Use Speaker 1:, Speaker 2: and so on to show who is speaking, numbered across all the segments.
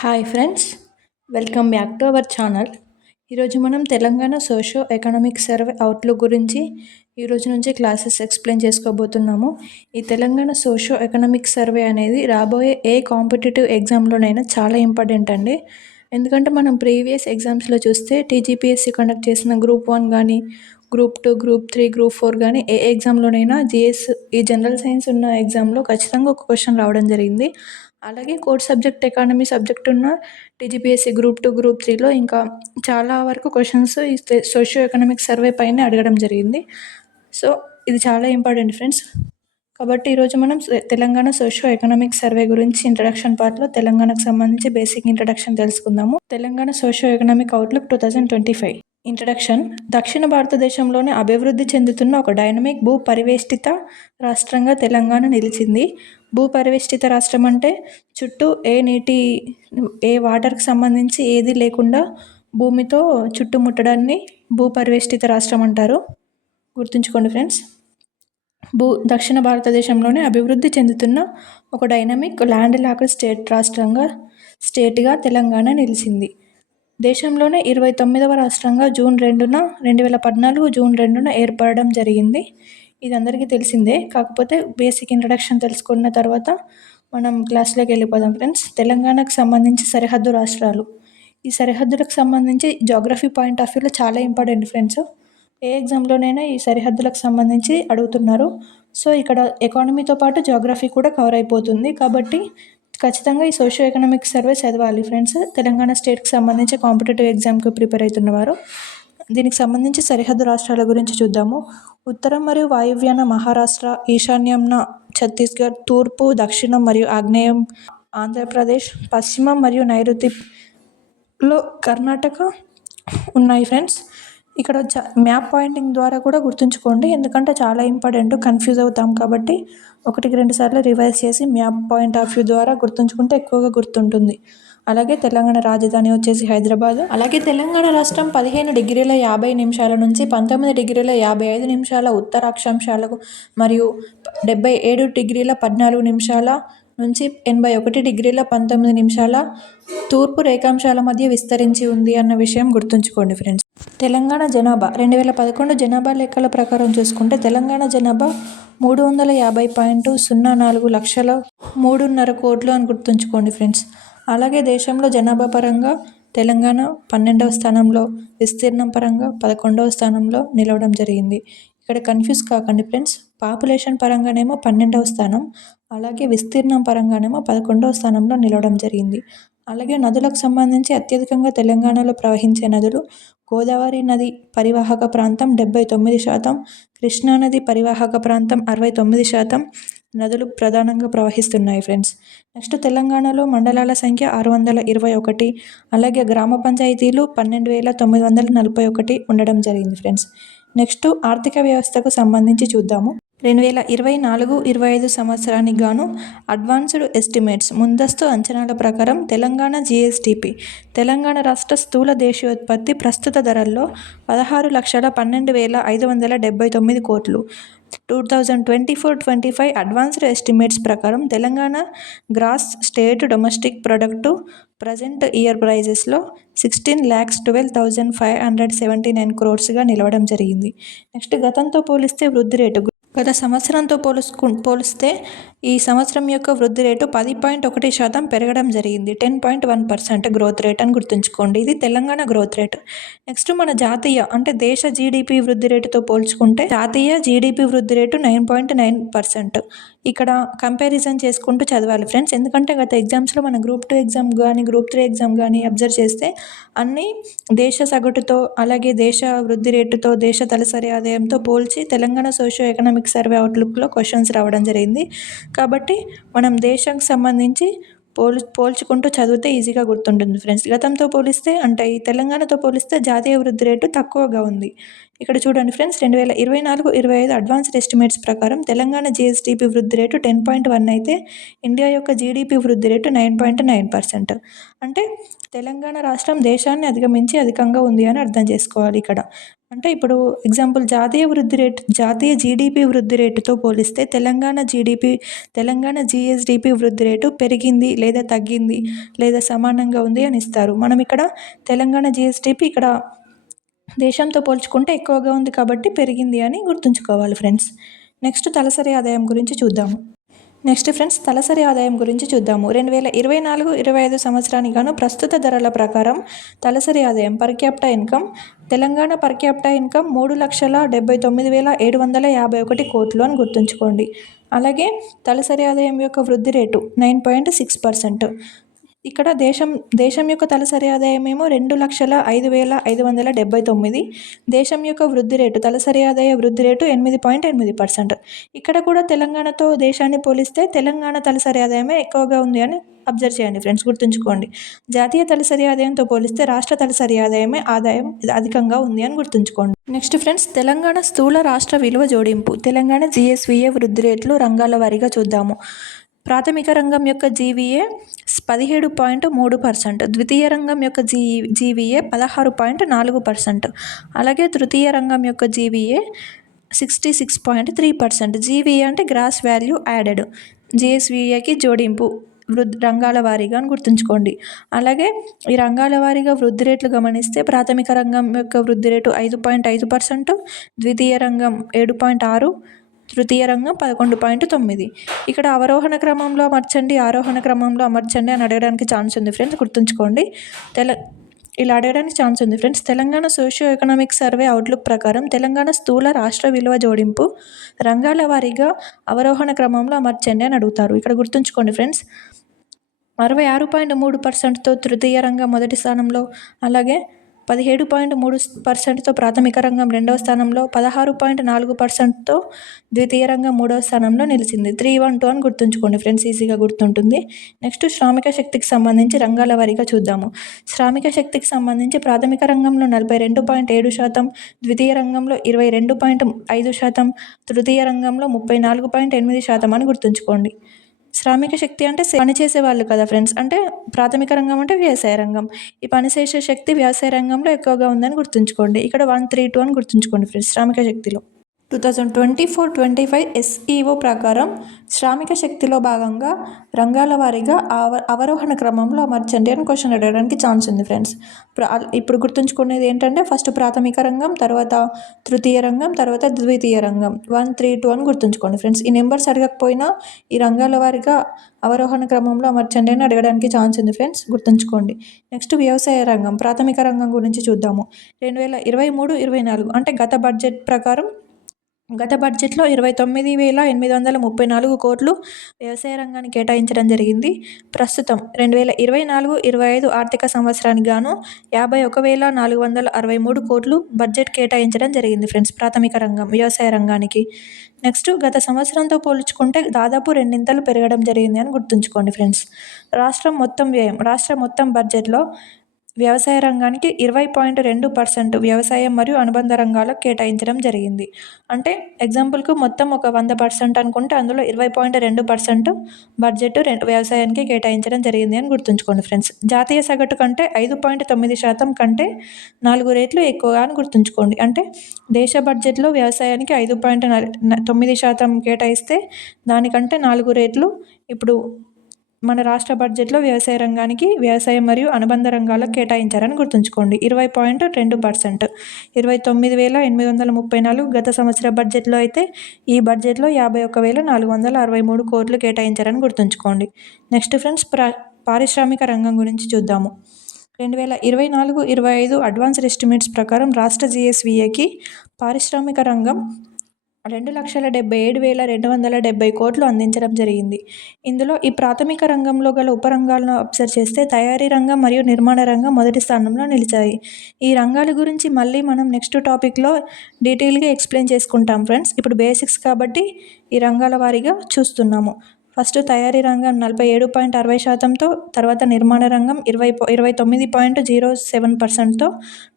Speaker 1: Hi friends welcome back to our channel ఈరోజు మనం Telangana socio economic survey outlook గురించి ఈరోజు నుంచి క్లాసెస్ ఎక్స్ప్లెయిన్ చేసుకోబోతున్నాము. ఈ తెలంగాణ సోషో ఎకనామిక్ సర్వే అనేది రాబోయే ఏ కాంపిటేటివ్ ఎగ్జామ్లోనైనా చాలా ఇంపార్టెంట్ అండి. ఎందుకంటే మనం ప్రీవియస్ ఎగ్జామ్స్లో చూస్తే టీజీపీఎస్సీ కండక్ట్ చేసిన గ్రూప్ వన్ కానీ group two group three group four కానీ ఏ ఎగ్జామ్లోనైనా జిఎస్ ఈ జనరల్ సైన్స్ ఉన్న ఎగ్జామ్లో ఖచ్చితంగా ఒక క్వశ్చన్ రావడం జరిగింది. అలాగే కోర్ సబ్జెక్ట్ ఎకానమీ సబ్జెక్ట్ ఉన్న టీజీపీఎస్సీ గ్రూప్ టూ గ్రూప్ త్రీలో ఇంకా చాలా వరకు క్వశ్చన్స్ ఈ సోషియో ఎకనామిక్ సర్వే పైన అడగడం జరిగింది. సో ఇది చాలా ఇంపార్టెంట్ ఫ్రెండ్స్ కాబట్టి ఈరోజు మనం తెలంగాణ సోషియో ఎకనామిక్ సర్వే గురించి ఇంట్రడక్షన్ పార్ట్లో తెలంగాణకు సంబంధించి బేసిక్ ఇంట్రడక్షన్ తెలుసుకుందాము. Telangana socio economic outlook two thousand twenty five introduction దక్షిణ భారతదేశంలోనే అభివృద్ధి చెందుతున్న ఒక డైనమిక్ భూ పరివేష్టిత రాష్ట్రంగా తెలంగాణ నిలిచింది. భూ పరివేష్టిత రాష్ట్రం అంటే చుట్టూ ఏ నీటి ఏ వాటర్కి సంబంధించి ఏది లేకుండా భూమితో చుట్టుముట్టడాన్ని భూ పరివేష్టిత రాష్ట్రం అంటారు. గుర్తుంచుకోండి ఫ్రెండ్స్. భూ దక్షిణ భారతదేశంలోనే అభివృద్ధి చెందుతున్న ఒక డైనమిక్ ల్యాండ్ లాక్డ్ స్టేట్ రాష్ట్రంగా స్టేట్గా తెలంగాణ నిలిచింది. దేశంలోనే ఇరవై తొమ్మిదవ రాష్ట్రంగా జూన్ రెండున రెండు వేల పద్నాలుగు జూన్ రెండున ఏర్పడడం జరిగింది. ఇది అందరికీ తెలిసిందే. కాకపోతే బేసిక్ ఇంట్రడక్షన్ తెలుసుకున్న తర్వాత మనం క్లాస్లోకి వెళ్ళిపోదాం ఫ్రెండ్స్. తెలంగాణకు సంబంధించి సరిహద్దు రాష్ట్రాలు. ఈ సరిహద్దులకు సంబంధించి జాగ్రఫీ పాయింట్ ఆఫ్ వ్యూలో చాలా ఇంపార్టెంట్ ఫ్రెండ్స్. ఏ ఎగ్జామ్లోనైనా ఈ సరిహద్దులకు సంబంధించి అడుగుతున్నారు. సో ఇక్కడ ఎకానమీతో పాటు జాగ్రఫీ కూడా కవర్ అయిపోతుంది. కాబట్టి ఖచ్చితంగా ఈ సోషియో ఎకనామిక్ సర్వే చదవాలి ఫ్రెండ్స్ తెలంగాణ స్టేట్కి సంబంధించి కాంపిటేటివ్ ఎగ్జామ్కి ప్రిపేర్ అవుతున్నవారు. దీనికి సంబంధించి సరిహద్దు రాష్ట్రాల గురించి చూద్దాము. ఉత్తరం మరియు వాయువ్యాన మహారాష్ట్ర ఈశాన్యంన ఛత్తీస్గఢ్ తూర్పు దక్షిణం మరియు ఆగ్నేయం ఆంధ్రప్రదేశ్ పశ్చిమం మరియు నైరుతిలో కర్ణాటక ఉన్నాయి ఫ్రెండ్స్ ఇక్కడ మ్యాప్ పాయింటింగ్ ద్వారా కూడా గుర్తుంచుకోండి. ఎందుకంటే చాలా ఇంపార్టెంట్ కన్ఫ్యూజ్ అవుతాం కాబట్టి ఒకటికి రెండు సార్లు రివైజ్ చేసి మ్యాప్ పాయింట్ ఆఫ్ వ్యూ ద్వారా గుర్తుంచుకుంటే ఎక్కువగా గుర్తుంటుంది. అలాగే తెలంగాణ రాజధాని వచ్చేసి హైదరాబాద్. అలాగే తెలంగాణ రాష్ట్రం పదిహేను డిగ్రీల యాభై నిమిషాల నుంచి పంతొమ్మిది డిగ్రీల యాభై ఐదు నిమిషాల ఉత్తర అక్షాంశాలకు మరియు డెబ్బై ఏడు డిగ్రీల పద్నాలుగు నిమిషాల నుంచి ఎనభై ఒకటి డిగ్రీల పంతొమ్మిది నిమిషాల తూర్పు రేఖాంశాల మధ్య విస్తరించి ఉంది అన్న విషయం గుర్తుంచుకోండి ఫ్రెండ్స్ తెలంగాణ జనాభా రెండు వేల పదకొండు జనాభా లెక్కల ప్రకారం చూసుకుంటే తెలంగాణ జనాభా మూడు వందల యాభై పాయింట్ సున్నా నాలుగు లక్షల మూడున్నర కోట్లు అని గుర్తుంచుకోండి ఫ్రెండ్స్ అలాగే దేశంలో జనాభా పరంగా తెలంగాణ పన్నెండవ స్థానంలో విస్తీర్ణం పరంగా పదకొండవ స్థానంలో నిలవడం జరిగింది. ఇక్కడ కన్ఫ్యూజ్ కాకండి ఫ్రెండ్స్ పాపులేషన్ పరంగానేమో పన్నెండవ స్థానం అలాగే విస్తీర్ణం పరంగానేమో పదకొండవ స్థానంలో నిలవడం జరిగింది. అలాగే నదులకు సంబంధించి అత్యధికంగా తెలంగాణలో ప్రవహించే నదులు గోదావరి నది పరివాహక ప్రాంతం డెబ్బై తొమ్మిది శాతం కృష్ణానది పరివాహక ప్రాంతం అరవై తొమ్మిది శాతం నదులు ప్రధానంగా ప్రవహిస్తున్నాయి ఫ్రెండ్స్ నెక్స్ట్ తెలంగాణలో మండలాల సంఖ్య ఆరు వందల ఇరవై ఒకటి అలాగే గ్రామ పంచాయతీలు పన్నెండు వేల తొమ్మిది వందల నలభై ఒకటి ఉండడం జరిగింది ఫ్రెండ్స్ నెక్స్ట్ ఆర్థిక వ్యవస్థకు సంబంధించి చూద్దాము. రెండు వేల ఇరవై నాలుగు ఇరవై ఐదు సంవత్సరానికి గాను అడ్వాన్స్డ్ ఎస్టిమేట్స్ ముందస్తు అంచనాల ప్రకారం తెలంగాణ జిఎస్టిపి తెలంగాణ రాష్ట్ర స్థూల దేశీయోత్పత్తి ప్రస్తుత ధరల్లో పదహారు లక్షల పన్నెండు వేల ఐదు వందల డెబ్బై తొమ్మిది కోట్లు two thousand twenty four twenty five advanced estimates ప్రకారం Telangana gross state domestic product present year ప్రైజెస్లో sixteen lakhs twelve thousand five hundred seventy nine క్రోర్స్గా నిలవడం జరిగింది. నెక్స్ట్ గతంతో పోలిస్తే వృద్ధి రేటు గత సంవత్సరంతో పోలుసుకు పోలిస్తే ఈ సంవత్సరం యొక్క వృద్ధి రేటు పది పాయింట్ ఒకటి శాతం పెరగడం జరిగింది. Ten point one percent growth rate అని గుర్తుంచుకోండి. ఇది తెలంగాణ గ్రోత్ రేట్. నెక్స్ట్ మన జాతీయ అంటే దేశ జీడిపి వృద్ధి రేటుతో పోల్చుకుంటే జాతీయ జీడిపి వృద్ధి rate nine point nine percent. ఇక్కడ కంపారిజన్ చేసుకుంటూ చదవాలి ఫ్రెండ్స్ ఎందుకంటే గత ఎగ్జామ్స్లో మన గ్రూప్ టూ ఎగ్జామ్ కానీ గ్రూప్ త్రీ ఎగ్జామ్ కానీ అబ్జర్వ్ చేస్తే అన్నీ దేశ సగటుతో అలాగే దేశ వృద్ధి రేటుతో దేశ తలసరి ఆదాయంతో పోల్చి తెలంగాణ సోషియో ఎకనామిక్ సర్వే అవుట్లుక్లో క్వశ్చన్స్ రావడం జరిగింది. కాబట్టి మనం దేశానికి సంబంధించి పోల్ పోల్చుకుంటూ చదివితే ఈజీగా గుర్తుంటుంది ఫ్రెండ్స్ గతంతో పోలిస్తే అంటే ఈ తెలంగాణతో పోలిస్తే జాతీయ వృద్ధి రేటు తక్కువగా ఉంది. ఇక్కడ చూడండి ఫ్రెండ్స్ రెండు వేల ఇరవై నాలుగు ఇరవై ఐదు అడ్వాన్స్డ్ ఎస్టిమేట్స్ ప్రకారం తెలంగాణ జిఎస్డిపి వృద్ధి రేటు టెన్ పాయింట్ వన్ అయితే ఇండియా యొక్క జీడిపి వృద్ధి rate nine point nine percent. అంటే తెలంగాణ రాష్ట్రం దేశాన్ని అధిగమించి అధికంగా ఉంది అని అర్థం చేసుకోవాలి ఇక్కడ. అంటే ఇప్పుడు ఎగ్జాంపుల్ జాతీయ వృద్ధి రేటు జాతీయ జీడిపి వృద్ధి రేటుతో పోలిస్తే తెలంగాణ జీడిపి తెలంగాణ జిఎస్డిపి వృద్ధి రేటు పెరిగింది లేదా తగ్గింది లేదా సమానంగా ఉంది అని ఇస్తారు. మనం ఇక్కడ తెలంగాణ జిఎస్డిపి ఇక్కడ దేశంతో పోల్చుకుంటే ఎక్కువగా ఉంది కాబట్టి పెరిగింది అని గుర్తుంచుకోవాలి ఫ్రెండ్స్. నెక్స్ట్ తలసరి ఆదాయం గురించి చూద్దాము. నెక్స్ట్ ఫ్రెండ్స్ తలసరి ఆదాయం గురించి చూద్దాము. రెండు వేల ఇరవై నాలుగు ఇరవై ఐదు సంవత్సరానికి గాను ప్రస్తుత ధరల ప్రకారం తలసరి ఆదాయం per capita income Telangana per capita income మూడు లక్షల డెబ్బై తొమ్మిది వేల ఏడు వందల యాభై ఒకటి కోట్లు అని గుర్తుంచుకోండి. అలాగే తలసరి ఆదాయం యొక్క వృద్ధి rate nine point six percent. ఇక్కడ దేశం దేశం యొక్క తలసరి ఆదాయమేమో రెండు లక్షల ఐదు వేల ఐదు వందల డెబ్బై తొమ్మిది. దేశం యొక్క వృద్ధి రేటు తలసరి ఆదాయ వృద్ధి రేటు ఎనిమిది పాయింట్ ఎనిమిది పర్సెంట్. ఇక్కడ కూడా తెలంగాణతో దేశాన్ని పోలిస్తే తెలంగాణ తలసరి ఆదాయమే ఎక్కువగా ఉంది అని అబ్జర్వ్ చేయండి ఫ్రెండ్స్ గుర్తుంచుకోండి. జాతీయ తలసరి ఆదాయంతో పోలిస్తే రాష్ట్ర తలసరి ఆదాయమే ఆదాయం అధికంగా ఉంది అని గుర్తుంచుకోండి. నెక్స్ట్ ఫ్రెండ్స్ తెలంగాణ స్థూల రాష్ట్ర విలువ జోడింపు. తెలంగాణ జిఎస్విఏ వృద్ధి రేట్లు రంగాల వారీగా చూద్దాము. ప్రాథమిక రంగం యొక్క జీవీఏ పదిహేడు పాయింట్ మూడు పర్సెంట్ ద్వితీయ రంగం యొక్క జీ జీవీఏ పదహారు పాయింట్ నాలుగు పర్సెంట్ అలాగే తృతీయ రంగం యొక్క GVA sixty six point three percent. GVA అంటే గ్రాస్ వాల్యూ యాడెడ్ జిఎస్విఏకి జోడింపు వృద్ధి రంగాల వారీగా అని గుర్తుంచుకోండి. అలాగే ఈ రంగాల వారీగా వృద్ధి రేట్లు గమనిస్తే ప్రాథమిక రంగం యొక్క వృద్ధి రేటు ఐదు పాయింట్ ఐదు పర్సెంట్ ద్వితీయ రంగం ఏడు పాయింట్ ఆరు తృతీయ రంగం పదకొండు పాయింట్ తొమ్మిది. ఇక్కడ అవరోహణ క్రమంలో అమర్చండి ఆరోహణ క్రమంలో అమర్చండి అని అడగడానికి ఛాన్స్ ఉంది ఫ్రెండ్స్ గుర్తుంచుకోండి. తెల ఇలా అడగడానికి ఛాన్స్ ఉంది friends. Telangana socio economic survey outlook ప్రకారం తెలంగాణ స్థూల రాష్ట్ర విలువ జోడింపు రంగాల వారీగా అవరోహణ క్రమంలో అమర్చండి అని అడుగుతారు. ఇక్కడ గుర్తుంచుకోండి ఫ్రెండ్స్. అరవై ఆరు పాయింట్ మూడు పర్సెంట్తో తృతీయ రంగం మొదటి స్థానంలో అలాగే పదిహేడు పాయింట్ మూడు పర్సెంట్తో ప్రాథమిక రంగం రెండవ స్థానంలో పదహారు పాయింట్ నాలుగు పర్సెంట్తో ద్వితీయ రంగం మూడవ స్థానంలో నిలిచింది. త్రీ వన్ టూ అని గుర్తుంచుకోండి ఫ్రెండ్స్ ఈజీగా గుర్తుంటుంది. నెక్స్ట్ శ్రామిక శక్తికి సంబంధించి రంగాల వారీగా చూద్దాము. శ్రామిక శక్తికి సంబంధించి ప్రాథమిక రంగంలో నలభై రెండు పాయింట్ ఏడు శాతం ద్వితీయ రంగంలో ఇరవై రెండు పాయింట్ ఐదు శాతం తృతీయ రంగంలో ముప్పై నాలుగు పాయింట్ ఎనిమిది శాతం అని గుర్తుంచుకోండి. శ్రామిక శక్తి అంటే పని చేసే వాళ్ళు కదా ఫ్రెండ్స్ అంటే ప్రాథమిక రంగం అంటే వ్యవసాయ రంగం. ఈ పని చేసే శక్తి వ్యవసాయ రంగంలో ఎక్కువగా ఉందని గుర్తుంచుకోండి. ఇక్కడ వన్ త్రీ టూ అని గుర్తుంచుకోండి ఫ్రెండ్స్ శ్రామిక శక్తిలో. Two thousand twenty four twenty five SEO ప్రకారం శ్రామిక శక్తిలో భాగంగా రంగాల వారీగా అవ అవరోహణ క్రమంలో అమర్చండి అని క్వశ్చన్ అడగడానికి ఛాన్స్ ఉంది ఫ్రెండ్స్ ఇప్పుడు గుర్తుంచుకునేది ఏంటంటే ఫస్ట్ ప్రాథమిక రంగం తర్వాత తృతీయ రంగం తర్వాత ద్వితీయ రంగం. వన్ త్రీ టూ అని గుర్తుంచుకోండి ఫ్రెండ్స్ ఈ నెంబర్స్ అడగకపోయినా ఈ రంగాల వారీగా అవరోహణ క్రమంలో అమర్చండి అని అడగడానికి ఛాన్స్ ఉంది ఫ్రెండ్స్ గుర్తుంచుకోండి. నెక్స్ట్ వ్యవసాయ రంగం ప్రాథమిక రంగం గురించి చూద్దాము. రెండు వేల ఇరవై మూడు ఇరవై నాలుగు అంటే గత బడ్జెట్ ప్రకారం గత బడ్జెట్లో ఇరవై తొమ్మిది వేల ఎనిమిది వందల ముప్పై నాలుగు కోట్లు వ్యవసాయ రంగానికి కేటాయించడం జరిగింది. ప్రస్తుతం రెండు వేల ఇరవై నాలుగు ఇరవై ఐదు ఆర్థిక సంవత్సరానికి గాను యాభై ఒక వేల నాలుగు వందల అరవై మూడు కోట్లు బడ్జెట్ కేటాయించడం జరిగింది ఫ్రెండ్స్ ప్రాథమిక రంగం వ్యవసాయ రంగానికి. నెక్స్ట్ గత సంవత్సరంతో పోల్చుకుంటే దాదాపు రెండింతలు పెరగడం జరిగింది అని గుర్తుంచుకోండి ఫ్రెండ్స్. రాష్ట్రం మొత్తం వ్యయం రాష్ట్ర మొత్తం బడ్జెట్లో వ్యవసాయ రంగానికి ఇరవై పాయింట్ రెండు పర్సెంట్ వ్యవసాయం మరియు అనుబంధ రంగాలకు కేటాయించడం జరిగింది. అంటే ఎగ్జాంపుల్కు మొత్తం ఒక వంద పర్సెంట్ అనుకుంటే అందులో ఇరవై పాయింట్ రెండు పర్సెంట్ బడ్జెట్ వ్యవసాయానికి కేటాయించడం జరిగింది అని గుర్తుంచుకోండి ఫ్రెండ్స్. జాతీయ సగటు కంటే ఐదు పాయింట్ తొమ్మిది శాతం కంటే నాలుగు రేట్లు ఎక్కువగా అని గుర్తుంచుకోండి. అంటే దేశ బడ్జెట్లో వ్యవసాయానికి ఐదు పాయింట్ తొమ్మిది శాతం కేటాయిస్తే దానికంటే నాలుగు రేట్లు ఇప్పుడు మన రాష్ట్ర బడ్జెట్లో వ్యవసాయ రంగానికి వ్యవసాయం మరియు అనుబంధ రంగాలకు కేటాయించారని గుర్తుంచుకోండి. ఇరవై పాయింట్ రెండు పర్సెంట్. ఇరవై తొమ్మిది వేల ఎనిమిది వందల ముప్పై నాలుగు గత సంవత్సర బడ్జెట్లో అయితే ఈ బడ్జెట్లో యాభై ఒక్క వేల నాలుగు వందల అరవై మూడు కోట్లు కేటాయించారని గుర్తుంచుకోండి. నెక్స్ట్ ఫ్రెండ్స్ ప్రా పారిశ్రామిక రంగం గురించి చూద్దాము. రెండు వేల ఇరవై నాలుగు ఇరవై ఐదు అడ్వాన్స్డ్ ఎస్టిమేట్స్ ప్రకారం రాష్ట్ర జిఎస్విఏకి పారిశ్రామిక రంగం రెండు లక్షల డెబ్బై ఏడు వేల రెండు వందల డెబ్బై కోట్లు అందించడం జరిగింది. ఇందులో ఈ ప్రాథమిక రంగంలో గల ఉపరంగాలను అబ్జర్వ్ చేస్తే తయారీ రంగం మరియు నిర్మాణ రంగం మొదటి స్థానంలో నిలిచాయి. ఈ రంగాల గురించి మళ్ళీ మనం నెక్స్ట్ టాపిక్లో డీటెయిల్గా ఎక్స్ప్లెయిన్ చేసుకుంటాం ఫ్రెండ్స్. ఇప్పుడు బేసిక్స్ కాబట్టి ఈ రంగాల వారీగా చూస్తున్నాము. ఫస్ట్ తయారీ రంగం నలభై ఏడు పాయింట్ అరవై శాతంతో తర్వాత నిర్మాణ రంగం ఇరవై ఇరవై తొమ్మిది పాయింట్ జీరో సెవెన్ పర్సెంట్తో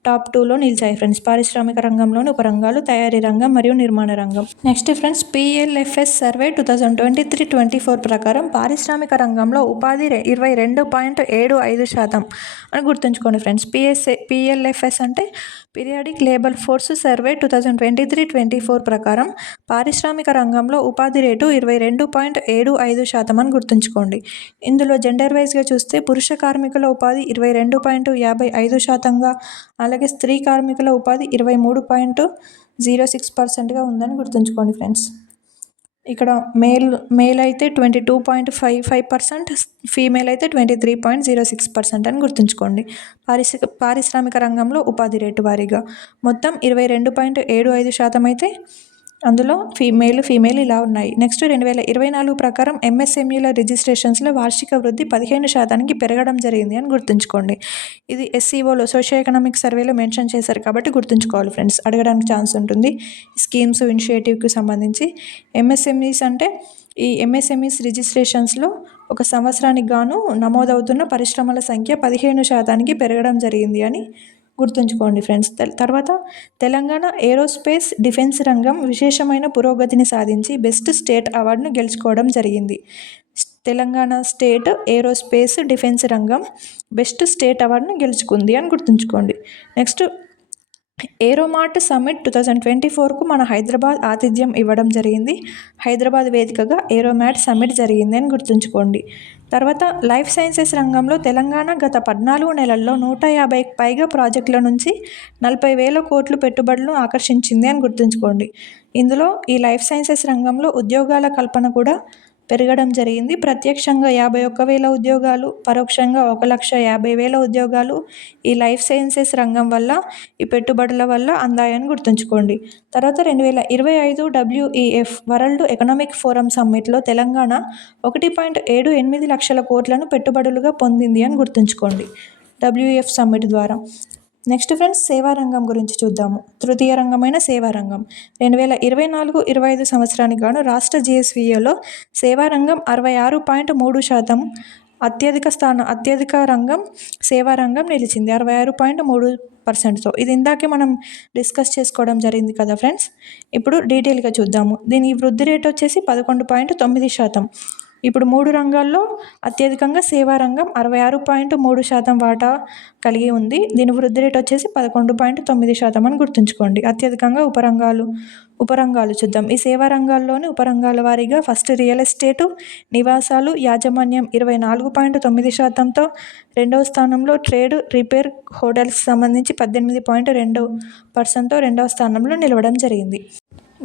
Speaker 1: టాప్ టూలో నిలిచాయి ఫ్రెండ్స్. పారిశ్రామిక రంగంలోని ఉపరంగాలు తయారీ రంగం మరియు నిర్మాణ రంగం. Next friends PLFS survey two thousand twenty three twenty four ప్రకారం పారిశ్రామిక రంగంలో ఉపాధి ఇరవై రెండు పాయింట్ ఏడు ఐదు శాతం అని గుర్తుంచుకోండి ఫ్రెండ్స్. పిఎస్ఏ పిఎల్ఎఫ్ఎస్ అంటే periodic labour force survey two thousand twenty three twenty four ప్రకారం పారిశ్రామిక రంగంలో ఉపాధి రేటు ఇరవై రెండు పాయింట్ ఏడు ఐదు ఐదు శాతం అని గుర్తుంచుకోండి. ఇందులో జెండర్ వైజ్గా చూస్తే పురుష కార్మికుల ఉపాధి ఇరవై రెండు పాయింట్ యాభై ఐదు శాతంగా అలాగే స్త్రీ కార్మికుల ఉపాధి ఇరవై మూడు పాయింట్ జీరో సిక్స్ పర్సెంట్గా ఉందని గుర్తుంచుకోండి ఫ్రెండ్స్ ఇక్కడ మేల్ మేల్ అయితే twenty two point five five percent female అయితే twenty three point zero six percent అని గుర్తుంచుకోండి. పారిశ్ర పారిశ్రామిక రంగంలో ఉపాధి రేటు వారీగా. మొత్తం ఇరవై రెండు పాయింట్ ఏడు ఐదు శాతం అయితే అందులో ఫీమేల్ ఫీమేల్ ఇలా ఉన్నాయి. నెక్స్ట్ రెండు వేల ఇరవై నాలుగు ప్రకారం ఎంఎస్ఎంఈల రిజిస్ట్రేషన్స్లో వార్షిక వృద్ధి పదిహేను శాతానికి పెరగడం జరిగింది అని గుర్తుంచుకోండి. ఇది ఎస్సీఓలో సోషియో ఎకనామిక్ సర్వేలో మెన్షన్ చేశారు కాబట్టి గుర్తుంచుకోవాలి ఫ్రెండ్స్ అడగడానికి ఛాన్స్ ఉంటుంది. స్కీమ్స్ ఇనిషియేటివ్కి సంబంధించి ఎంఎస్ఎంఈస్ అంటే ఈ ఎంఎస్ఎంఈస్ రిజిస్ట్రేషన్స్లో ఒక సంవత్సరానికి గాను నమోదవుతున్న పరిశ్రమల సంఖ్య పదిహేను శాతానికి పెరగడం జరిగింది అని గుర్తుంచుకోండి ఫ్రెండ్స్. తర్వాత తెలంగాణ ఏరోస్పేస్ డిఫెన్స్ రంగం విశేషమైన పురోగతిని సాధించి బెస్ట్ స్టేట్ అవార్డును గెలుచుకోవడం జరిగింది. తెలంగాణ స్టేట్ ఏరోస్పేస్ డిఫెన్స్ రంగం బెస్ట్ స్టేట్ అవార్డును గెలుచుకుంది అని గుర్తుంచుకోండి. Next Aeromart summit two thousand twenty ఫోర్కు మన హైదరాబాద్ ఆతిథ్యం ఇవ్వడం జరిగింది. హైదరాబాద్ వేదికగా ఏరోమాట్ సమ్మిట్ జరిగింది అని గుర్తుంచుకోండి. తర్వాత లైఫ్ సైన్సెస్ రంగంలో తెలంగాణ గత పద్నాలుగు నెలల్లో నూట యాభై పైగా ప్రాజెక్టుల నుంచి నలభై వేల కోట్లు పెట్టుబడులను ఆకర్షించింది అని గుర్తుంచుకోండి. ఇందులో ఈ లైఫ్ సైన్సెస్ రంగంలో ఉద్యోగాల కల్పన కూడా పెరగడం జరిగింది. ప్రత్యక్షంగా యాభై ఒక్క వేల ఉద్యోగాలు పరోక్షంగా ఒక లక్ష యాభై వేల ఉద్యోగాలు ఈ లైఫ్ సైన్సెస్ రంగం వల్ల ఈ పెట్టుబడుల వల్ల అందాయని గుర్తుంచుకోండి. తర్వాత రెండు వేల ఇరవై ఐదు డబ్ల్యూఈఎఫ్ వరల్డ్ ఎకనామిక్ ఫోరం సమ్మిట్లో తెలంగాణ ఒకటి పాయింట్ ఏడు ఎనిమిది లక్షల కోట్లను పెట్టుబడులుగా పొందింది అని గుర్తుంచుకోండి. డబ్ల్యూఎఫ్ సమ్మిట్ ద్వారా. నెక్స్ట్ ఫ్రెండ్స్ సేవారంగం గురించి చూద్దాము. తృతీయ రంగమైన సేవారంగం. రెండు వేల ఇరవై నాలుగు ఇరవై ఐదు సంవత్సరానికి గాను రాష్ట్ర జిఎస్విఏలో సేవారంగం అరవై ఆరు పాయింట్ మూడు శాతం అత్యధిక స్థానం అత్యధిక రంగం సేవారంగం నిలిచింది. అరవై ఆరు పాయింట్ మూడు పర్సెంట్తో. ఇది ఇందాకే మనం డిస్కస్ చేసుకోవడం జరిగింది కదా ఫ్రెండ్స్. ఇప్పుడు డీటెయిల్గా చూద్దాము. దీని వృద్ధి రేట్ వచ్చేసి పదకొండు పాయింట్ తొమ్మిది శాతం. ఇప్పుడు మూడు రంగాల్లో అత్యధికంగా సేవా రంగం అరవై ఆరు పాయింట్ మూడు శాతం వాటా కలిగి ఉంది. దీని వృద్ధి రేట్ వచ్చేసి పదకొండు పాయింట్ తొమ్మిది శాతం అని గుర్తుంచుకోండి. అత్యధికంగా ఉపరంగాలు ఉపరంగాలు చూద్దాం. ఈ సేవా రంగాల్లోని ఉపరంగాల వారీగా ఫస్ట్ రియల్ ఎస్టేటు నివాసాలు యాజమాన్యం ఇరవై నాలుగు పాయింట్ తొమ్మిది శాతంతో రెండవ స్థానంలో ట్రేడ్ రిపేర్ హోటల్స్కి సంబంధించి పద్దెనిమిది పాయింట్ రెండు పర్సెంట్తో రెండవ స్థానంలో నిలవడం జరిగింది.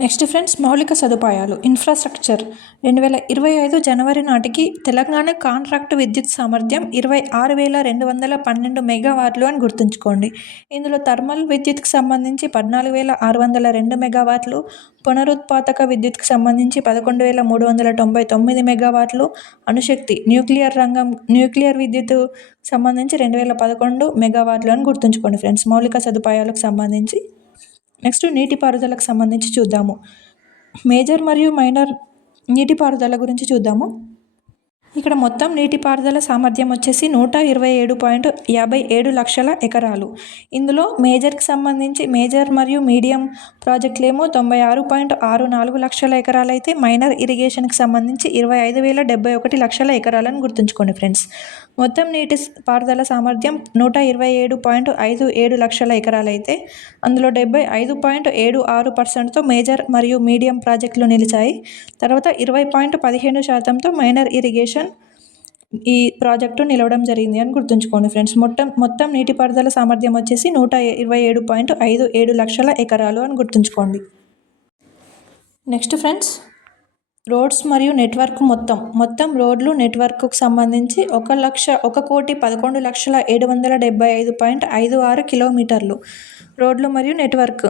Speaker 1: నెక్స్ట్ ఫ్రెండ్స్ మౌలిక సదుపాయాలు ఇన్ఫ్రాస్ట్రక్చర్. రెండు వేల ఇరవై ఐదు జనవరి నాటికి తెలంగాణ కాంట్రాక్టు విద్యుత్ సామర్థ్యం ఇరవై ఆరు వేల రెండు వందల పన్నెండు మెగావాట్లు అని గుర్తుంచుకోండి. ఇందులో థర్మల్ విద్యుత్కి సంబంధించి పద్నాలుగు వేల ఆరు వందల రెండు మెగావాట్లు పునరుత్పాదక విద్యుత్కి సంబంధించి పదకొండు వేల మూడు వందల తొంభై తొమ్మిది మెగావాట్లు అణుశక్తి న్యూక్లియర్ రంగం న్యూక్లియర్ విద్యుత్ సంబంధించి రెండు వేల పదకొండు మెగావాట్లు అని గుర్తుంచుకోండి ఫ్రెండ్స్ మౌలిక సదుపాయాలకు సంబంధించి. నెక్స్ట్ నీటిపారుదలకు సంబంధించి చూద్దాము. మేజర్ మరియు మైనర్ నీటిపారుదల గురించి చూద్దాము. ఇక్కడ మొత్తం నీటిపారుదల సామర్థ్యం వచ్చేసి నూట ఇరవై ఏడు పాయింట్ యాభై ఏడు లక్షల ఎకరాలు. ఇందులో మేజర్కి సంబంధించి మేజర్ మరియు మీడియం ప్రాజెక్టులేమో తొంభై ఆరు పాయింట్ ఆరు నాలుగు లక్షల ఎకరాలు అయితే మైనర్ ఇరిగేషన్కి సంబంధించి ఇరవై ఐదు వేల డెబ్బై ఒకటి లక్షల ఎకరాలను గుర్తుంచుకోండి ఫ్రెండ్స్. మొత్తం నీటి పారుదల సామర్థ్యం నూట ఇరవై ఏడు పాయింట్ ఐదు ఏడు లక్షల ఎకరాలు అయితే అందులో డెబ్బై ఐదు పాయింట్ ఏడు ఆరు పర్సెంట్తో మేజర్ మరియు మీడియం ప్రాజెక్టులు నిలిచాయి. తర్వాత ఇరవై పాయింట్ పదిహేను శాతంతో మైనర్ ఇరిగేషన్ ఈ ప్రాజెక్టు నిలవడం జరిగింది అని గుర్తుంచుకోండి ఫ్రెండ్స్. మొత్తం మొత్తం నీటిపారుదల సామర్థ్యం వచ్చేసి నూట ఇరవై ఏడు పాయింట్ ఐదు ఏడు లక్షల ఎకరాలు అని గుర్తుంచుకోండి. నెక్స్ట్ ఫ్రెండ్స్ రోడ్స్ మరియు నెట్వర్క్ మొత్తం. మొత్తం రోడ్లు నెట్వర్క్కు సంబంధించి ఒక లక్ష ఒక కోటి పదకొండు లక్షల ఏడు వందల డెబ్బై ఐదు పాయింట్ ఐదు ఆరు కిలోమీటర్లు రోడ్లు మరియు నెట్వర్క్.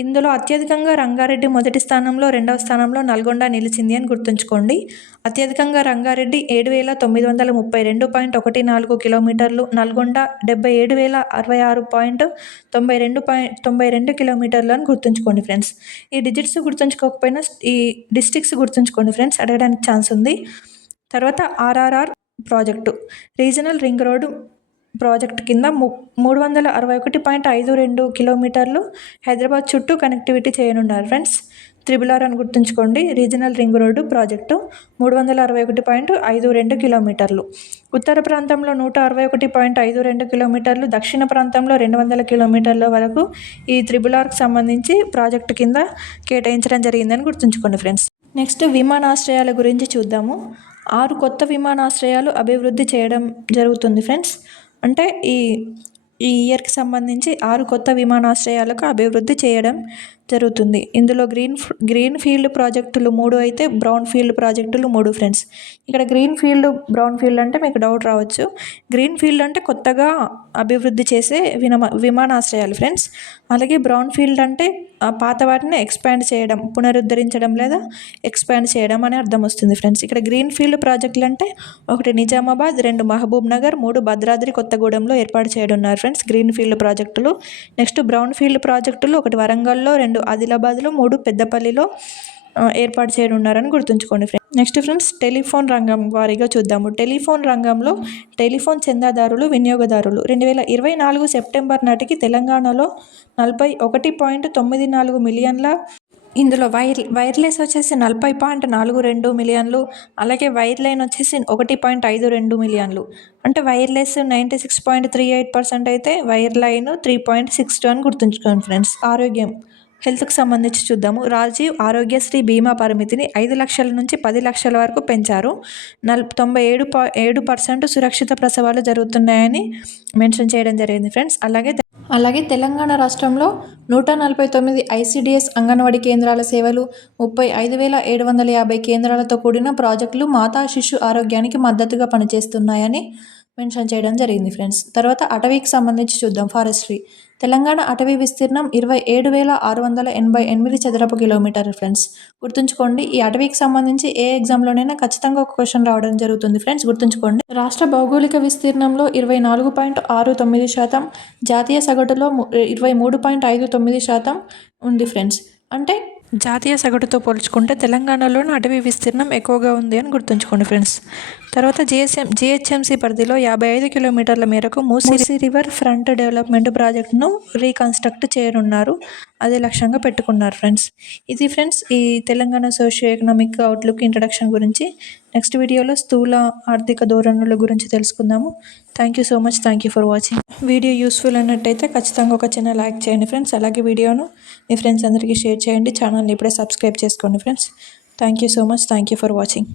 Speaker 1: ఇందులో అత్యధికంగా రంగారెడ్డి మొదటి స్థానంలో రెండవ స్థానంలో నల్గొండ నిలిచింది అని గుర్తుంచుకోండి. అత్యధికంగా రంగారెడ్డి ఏడు వేల తొమ్మిది వందల ముప్పై రెండు పాయింట్ ఒకటి నాలుగు కిలోమీటర్లు నల్గొండ డెబ్బై ఏడు వేల అరవై ఆరు పాయింట్ తొంభై రెండు పాయింట్ తొంభై రెండు కిలోమీటర్లు అని గుర్తుంచుకోండి ఫ్రెండ్స్. ఈ డిజిట్స్ గుర్తుంచుకోకపోయినా ఈ డిస్ట్రిక్ట్స్ గుర్తుంచుకోండి ఫ్రెండ్స్ అడగడానికి ఛాన్స్ ఉంది. తర్వాత RRR project. Regional ring road project కింద ము మూడు వందల అరవై ఒకటి పాయింట్ ఐదు రెండు కిలోమీటర్లు హైదరాబాద్ చుట్టూ కనెక్టివిటీ చేయనున్నారు ఫ్రెండ్స్. త్రిబుల్ ఆర్ అని గుర్తుంచుకోండి. రీజనల్ రింగ్ రోడ్డు ప్రాజెక్టు మూడు వందల అరవై ఒకటి పాయింట్ ఐదు రెండు కిలోమీటర్లు. ఉత్తర ప్రాంతంలో నూట అరవై ఒకటి పాయింట్ ఐదు రెండు కిలోమీటర్లు దక్షిణ ప్రాంతంలో రెండు వందల కిలోమీటర్ల వరకు ఈ త్రిబుల్ ఆర్కి సంబంధించి ప్రాజెక్టు కింద కేటాయించడం జరిగిందని గుర్తుంచుకోండి ఫ్రెండ్స్. నెక్స్ట్ విమానాశ్రయాల గురించి చూద్దాము. ఆరు కొత్త విమానాశ్రయాలు అభివృద్ధి చేయడం జరుగుతుంది ఫ్రెండ్స్. అంటే ఈ ఈ ఇయర్కి సంబంధించి ఆరు కొత్త విమానాశ్రయాలకు అభివృద్ధి చేయడం జరుగుతుంది. ఇందులో గ్రీన్ గ్రీన్ ఫీల్డ్ ప్రాజెక్టులు మూడు అయితే బ్రౌన్ ఫీల్డ్ ప్రాజెక్టులు మూడు ఫ్రెండ్స్. ఇక్కడ గ్రీన్ ఫీల్డ్ బ్రౌన్ ఫీల్డ్ అంటే మీకు డౌట్ రావచ్చు. గ్రీన్ ఫీల్డ్ అంటే కొత్తగా అభివృద్ధి చేసే వినమ విమానాశ్రయాలు ఫ్రెండ్స్. అలాగే బ్రౌన్ ఫీల్డ్ అంటే పాత వాటిని ఎక్స్పాండ్ చేయడం పునరుద్ధరించడం లేదా ఎక్స్పాండ్ చేయడం అని అర్థం వస్తుంది ఫ్రెండ్స్. ఇక్కడ గ్రీన్ ఫీల్డ్ ప్రాజెక్టులు అంటే ఒకటి నిజామాబాద్ రెండు మహబూబ్ నగర్ మూడు భద్రాద్రి కొత్తగూడెంలో ఏర్పాటు చేయనున్నారు ఫ్రెండ్స్ గ్రీన్ ఫీల్డ్ ప్రాజెక్టులు. నెక్స్ట్ బ్రౌన్ ఫీల్డ్ ప్రాజెక్టులు ఒకటి వరంగల్లో రెండు ఆదిలాబాద్లో మూడు పెద్దపల్లిలో ఏర్పాటు చేయనున్నారని గుర్తుంచుకోండి ఫ్రెండ్స్. నెక్స్ట్ ఫ్రెండ్స్ టెలిఫోన్ రంగం వారీగా చూద్దాము. టెలిఫోన్ రంగంలో టెలిఫోన్ చందాదారులు వినియోగదారులు. రెండు వేల ఇరవై నాలుగు సెప్టెంబర్ నాటికి తెలంగాణలో నలభై ఒకటి పాయింట్ తొమ్మిది నాలుగు మిలియన్ల ఇందులో వైర్ వైర్లెస్ వచ్చేసి నలభై పాయింట్ నాలుగు రెండు మిలియన్లు అలాగే వైర్ లైన్ వచ్చేసి ఒకటి పాయింట్ ఐదు రెండు మిలియన్లు. అంటే wireless ninety six point three eight percent అయితే wire line three point six two అని గుర్తుంచుకోండి ఫ్రెండ్స్. ఆరోగ్యం. హెల్త్కి సంబంధించి చూద్దాము. రాజీవ్ ఆరోగ్యశ్రీ బీమా పరిమితిని ఐదు లక్షల నుంచి పది లక్షల వరకు పెంచారు. నల్ తొంభై ఏడు పా ఏడు పర్సెంట్ సురక్షిత ప్రసవాలు జరుగుతున్నాయని మెన్షన్ చేయడం జరిగింది ఫ్రెండ్స్. అలాగే అలాగే తెలంగాణ రాష్ట్రంలో నూట నలభై తొమ్మిది ఐసిడిఎస్ అంగన్వాడీ కేంద్రాల సేవలు ముప్పై ఐదు వేల ఏడు వందల యాభై కేంద్రాలతో కూడిన ప్రాజెక్టులు మాతా శిశు ఆరోగ్యానికి మద్దతుగా పనిచేస్తున్నాయని మెన్షన్ చేయడం జరిగింది ఫ్రెండ్స్. తర్వాత అటవీకి సంబంధించి చూద్దాం. ఫారెస్ట్రీ. తెలంగాణ అటవీ విస్తీర్ణం ఇరవై ఏడు వేల ఆరు వందల ఎనభై ఎనిమిది చదరపు కిలోమీటర్ ఫ్రెండ్స్. గుర్తుంచుకోండి ఈ అటవీకి సంబంధించి ఏ ఎగ్జామ్లోనైనా ఖచ్చితంగా ఒక క్వశ్చన్ రావడం జరుగుతుంది ఫ్రెండ్స్. గుర్తుంచుకోండి. రాష్ట్ర భౌగోళిక విస్తీర్ణంలో ఇరవై నాలుగు పాయింట్ ఆరు తొమ్మిది శాతం జాతీయ సగటులో ఇరవై మూడు పాయింట్ ఐదు తొమ్మిది శాతం ఉంది ఫ్రెండ్స్. అంటే జాతీయ సగటుతో పోల్చుకుంటే తెలంగాణలోనూ అటవీ విస్తీర్ణం ఎక్కువగా ఉంది అని గుర్తుంచుకోండి ఫ్రెండ్స్. తర్వాత జిఎస్ఎం జిహెచ్ఎంసీ పరిధిలో యాభై ఐదు కిలోమీటర్ల మేరకు మూసీ రివర్ ఫ్రంట్ డెవలప్మెంట్ ప్రాజెక్టును రీకన్స్ట్రక్ట్ చేయనున్నారు. అదే లక్ష్యంగా పెట్టుకున్నారు ఫ్రెండ్స్. ఇది ఫ్రెండ్స్ ఈ Telangana socio economic outlook introduction గురించి. నెక్స్ట్ వీడియోలో స్థూల ఆర్థిక ధోరణుల గురించి తెలుసుకుందాము. Thank you so much. Thank you for watching. Video useful అన్నట్టయితే ఖచ్చితంగా ఒక చిన్న లైక్ చేయండి ఫ్రెండ్స్. అలాగే వీడియోను మీ ఫ్రెండ్స్ అందరికీ షేర్ చేయండి. ఛానల్ని ఇప్పుడే సబ్స్క్రైబ్ చేసుకోండి friends thank you so much thank you for watching